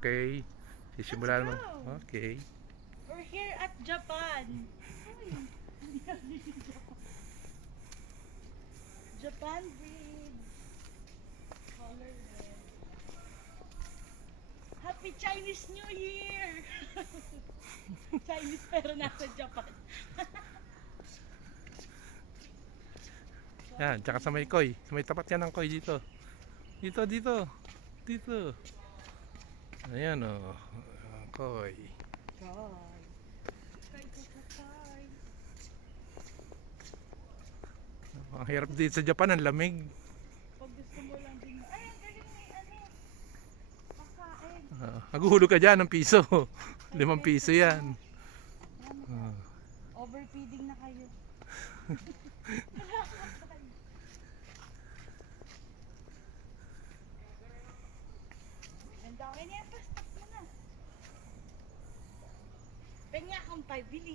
Okay. Sisimulan mo. Okay. We're here at Japan. Japan breed. Color red. Happy Chinese New Year! Chinese pero nasa Japan. Yan, tsaka sa may koi. Sa may tapat yan ng koi dito. Dito, dito. Dito. Ayan o. Koi. Koi. Koi, koi, koi. Ang hirap dito sa Japan, ang lamig. Pag gusto mo lang din. Ay, ang galing may ano. Pakain. Naguhulog ka dyan ng piso. 5 piso yan. Overfeeding na kayo. Ang dami niya, stop mo na. Penya kang 5 bili.